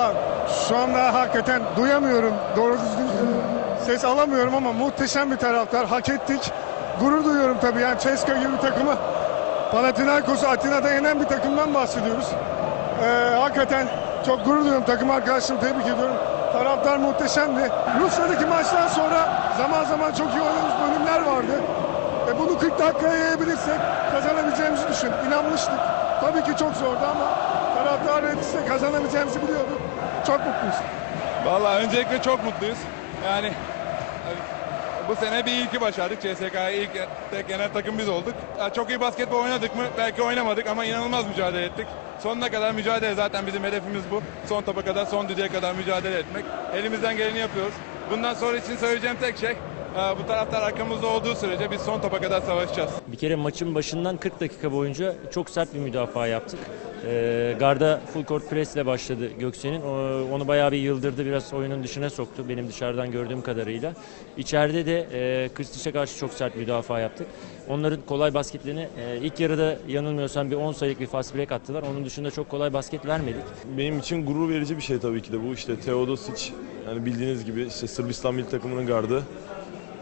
Valla şu anda hakikaten duyamıyorum. Doğru düzgün ses alamıyorum ama muhteşem bir taraftar. Hak ettik. Gurur duyuyorum tabii. Yani Ceska gibi bir takımı Panathinaikos'u Atina'da yenen bir takımdan bahsediyoruz. Ee, hakikaten çok gurur duyuyorum. Takım arkadaşlarımı tebrik ediyorum. Taraftar muhteşemdi. Rusya'daki maçtan sonra zaman zaman çok iyi oynadığımız bölümler vardı. E bunu 40 dakikaya yayabilirsek kazanabileceğimizi düşün. İnanmıştık. Tabii ki çok zordu ama taraftar yetişse kazanabileceğimizi biliyorduk. Çok mutluyuz. Vallahi öncelikle çok mutluyuz. Yani e, bu sene bir ilki başardık. CSK'ya ilk tek yenen takım biz olduk. Çok iyi basketbol oynadık mı? Belki oynamadık ama inanılmaz mücadele ettik. Sonuna kadar mücadele zaten bizim hedefimiz bu. Son topa kadar, son düdüğe kadar mücadele etmek. Elimizden geleni yapıyoruz. Bundan sonra için söyleyeceğim tek şey, bu taraftar arkamızda olduğu sürece biz son topa kadar savaşacağız. Bir kere maçın başından 40 dakika boyunca çok sert bir müdafaa yaptık. Ee, Garda full court press ile başladı Göksen'in. O- Onu bayağı bir yıldırdı, biraz oyunun dışına soktu benim dışarıdan gördüğüm kadarıyla. İçeride de e, Kristiş'e karşı çok sert müdafaa yaptık. Onların kolay basketlerini e, ilk yarıda yanılmıyorsam bir 10 sayılık bir fast break attılar. Onun dışında çok kolay basket vermedik. Benim için gurur verici bir şey tabii ki de bu işte Teodosic yani bildiğiniz gibi işte Sırbistan milli takımının gardı.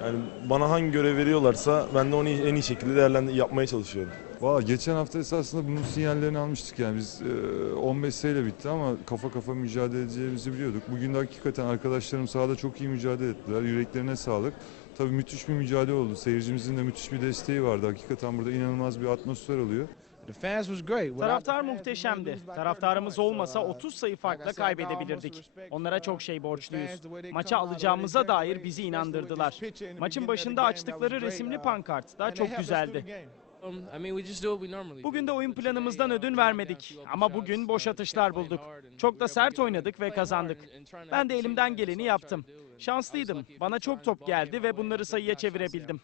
Yani bana hangi görev veriyorlarsa ben de onu en iyi şekilde değerlendir yapmaya çalışıyorum. Valla geçen hafta esasında bunun sinyallerini almıştık yani biz e, 15 sayıyla bitti ama kafa kafa mücadele edeceğimizi biliyorduk. Bugün de hakikaten arkadaşlarım sahada çok iyi mücadele ettiler. Yüreklerine sağlık. Tabii müthiş bir mücadele oldu. Seyircimizin de müthiş bir desteği vardı. Hakikaten burada inanılmaz bir atmosfer oluyor. The fans was great. Without Taraftar muhteşemdi. 30 Taraftarımız olmasa So, uh, 30 sayı farkla kaybedebilirdik. Onlara uh, çok şey borçluyuz. they alacağımıza dair bizi inandırdılar. Maçın başında açtıkları resimli uh, pankart da çok güzeldi. Um. Bugün de oyun planımızdan ödün vermedik. Ama bugün boş atışlar bulduk. Çok da sert oynadık ve kazandık. Ben de elimden geleni yaptım. Şanslıydım. Bana çok top geldi ve bunları sayıya çevirebildim.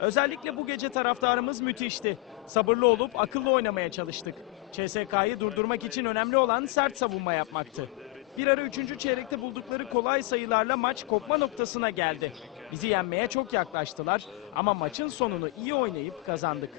Özellikle bu gece taraftarımız müthişti. Sabırlı olup akıllı oynamaya çalıştık. CSK'yı durdurmak için önemli olan sert savunma yapmaktı. Bir ara 3. çeyrekte buldukları kolay sayılarla maç kopma noktasına geldi. Bizi yenmeye çok yaklaştılar ama maçın sonunu iyi oynayıp kazandık.